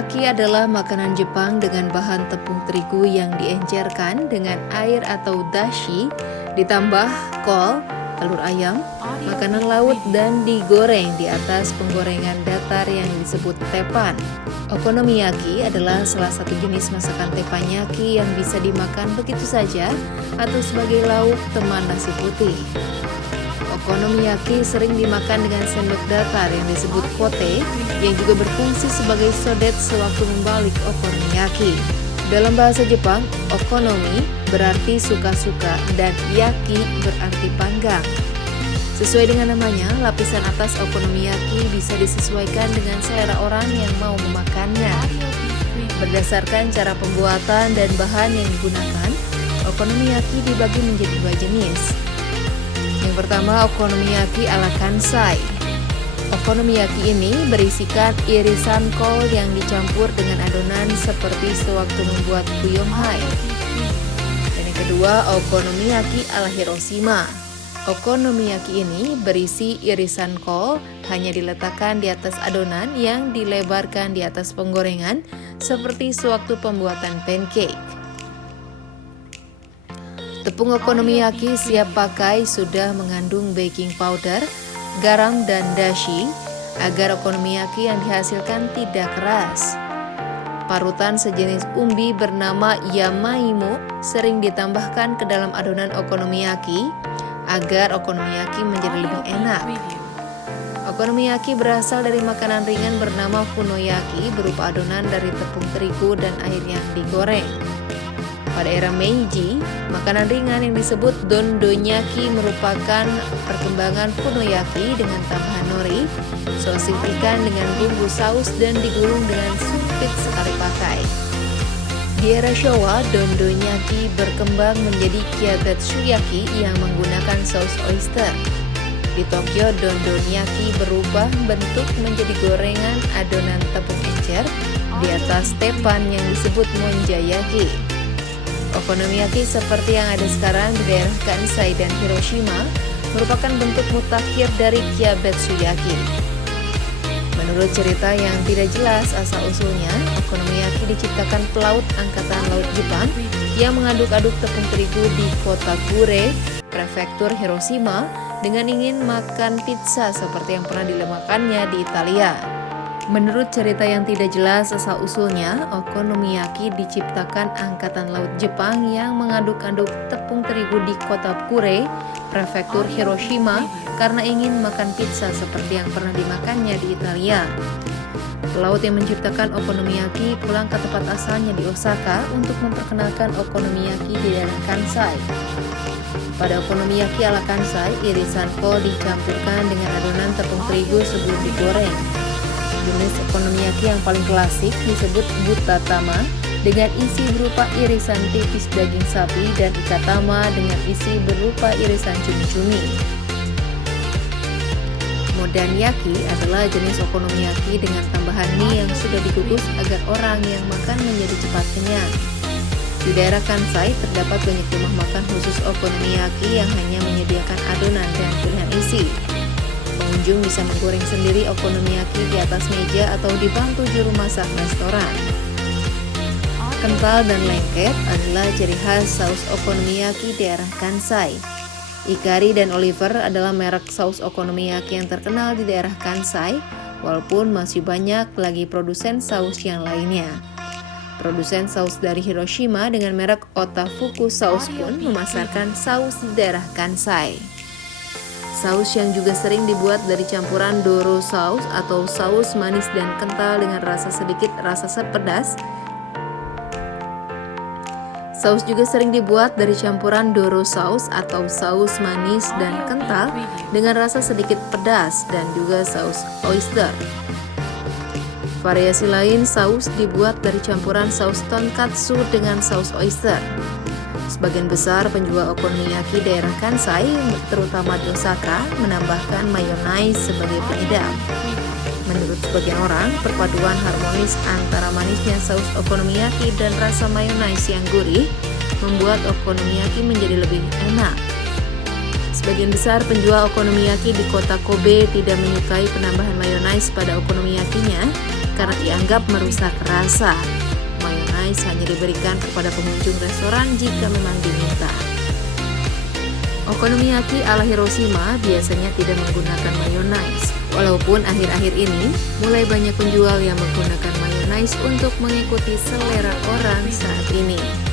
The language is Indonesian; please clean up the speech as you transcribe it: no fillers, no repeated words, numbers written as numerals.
Okonomiyaki adalah makanan Jepang dengan bahan tepung terigu yang diencerkan dengan air atau dashi, ditambah kol, telur ayam, makanan laut, dan digoreng di atas penggorengan datar yang disebut teppan. Okonomiyaki adalah salah satu jenis masakan teppanyaki yang bisa dimakan begitu saja atau sebagai lauk teman nasi putih. Okonomiyaki sering dimakan dengan sendok datar yang disebut pote, yang juga berfungsi sebagai sodet sewaktu membalik okonomiyaki. Dalam bahasa Jepang, okonomi berarti suka-suka dan yaki berarti panggang. Sesuai dengan namanya, lapisan atas okonomiyaki bisa disesuaikan dengan selera orang yang mau memakannya. Berdasarkan cara pembuatan dan bahan yang digunakan, okonomiyaki dibagi menjadi dua jenis. Yang pertama, okonomiyaki ala Kansai. Okonomiyaki ini berisikan irisan kol yang dicampur dengan adonan seperti sewaktu membuat kuyomhai. Dan yang kedua, okonomiyaki ala Hiroshima. Okonomiyaki ini berisi irisan kol, hanya diletakkan di atas adonan yang dilebarkan di atas penggorengan seperti sewaktu pembuatan pancake. Tepung okonomiyaki siap pakai sudah mengandung baking powder, garam, dan dashi agar okonomiyaki yang dihasilkan tidak keras. Parutan sejenis umbi bernama yamaimo sering ditambahkan ke dalam adonan okonomiyaki agar okonomiyaki menjadi lebih enak. Okonomiyaki berasal dari makanan ringan bernama funoyaki berupa adonan dari tepung terigu dan air yang digoreng. Pada era Meiji, makanan ringan yang disebut dondonyaki merupakan perkembangan funoyaki dengan tambahan nori, sosis ikan dengan bumbu saus dan digulung dengan sumpit sekali pakai. Di era Showa, dondonyaki berkembang menjadi kyabatsuyaki yang menggunakan saus oyster. Di Tokyo, dondonyaki berubah bentuk menjadi gorengan adonan tepung encer di atas teppan yang disebut monjayaki. Okonomiyaki seperti yang ada sekarang di daerah Kansai dan Hiroshima merupakan bentuk mutakhir dari kyabatsuyaki. Menurut cerita yang tidak jelas asal-usulnya, okonomiyaki diciptakan pelaut Angkatan Laut Jepang yang mengaduk-aduk tepung terigu di kota Kure, prefektur Hiroshima, dengan ingin makan pizza seperti yang pernah dimakannya di Italia. Menurut cerita yang tidak jelas asal-usulnya, okonomiyaki diciptakan Angkatan Laut Jepang yang mengaduk-aduk tepung terigu di kota Kure, prefektur Hiroshima, karena ingin makan pizza seperti yang pernah dimakannya di Italia. Pelaut yang menciptakan okonomiyaki pulang ke tempat asalnya di Osaka untuk memperkenalkan okonomiyaki di daerah Kansai. Pada okonomiyaki ala Kansai, irisan kol dicampurkan dengan adonan tepung terigu sebelum digoreng. Jenis okonomiyaki yang paling klasik disebut butatama dengan isi berupa irisan tipis daging sapi dan ikatama dengan isi berupa irisan cumi-cumi. Modanyaki adalah jenis okonomiyaki dengan tambahan mie yang sudah dikukus agar orang yang makan menjadi cepat kenyang. Di daerah Kansai terdapat banyak rumah makan khusus okonomiyaki yang hanya menyediakan adonan dan pilihan isi. Pengunjung bisa menggoreng sendiri okonomiyaki di atas meja atau dibantu juru masak restoran. Kental dan lengket adalah ciri khas saus okonomiyaki daerah Kansai. Ikari dan Oliver adalah merek saus okonomiyaki yang terkenal di daerah Kansai, walaupun masih banyak lagi produsen saus yang lainnya. Produsen saus dari Hiroshima dengan merek Otafuku Saus pun memasarkan saus di daerah Kansai. Saus yang juga sering dibuat dari campuran doro saus atau saus manis dan kental dengan rasa sedikit pedas. Saus juga sering dibuat dari campuran doro saus atau saus manis dan kental dengan rasa sedikit pedas dan juga saus oyster. Variasi lain saus dibuat dari campuran saus tonkatsu dengan saus oyster. Sebagian besar penjual okonomiyaki daerah Kansai, terutama di Osaka, menambahkan mayonnaise sebagai penyedap. Menurut sebagian orang, perpaduan harmonis antara manisnya saus okonomiyaki dan rasa mayonnaise yang gurih membuat okonomiyaki menjadi lebih enak. Sebagian besar penjual okonomiyaki di kota Kobe tidak menyukai penambahan mayonnaise pada okonomiyakinya karena dianggap merusak rasa. Mayonnaise hanya diberikan kepada pengunjung restoran jika memang diminta. Okonomiyaki ala Hiroshima biasanya tidak menggunakan mayonnaise. Walaupun akhir-akhir ini mulai banyak penjual yang menggunakan mayonnaise untuk mengikuti selera orang saat ini.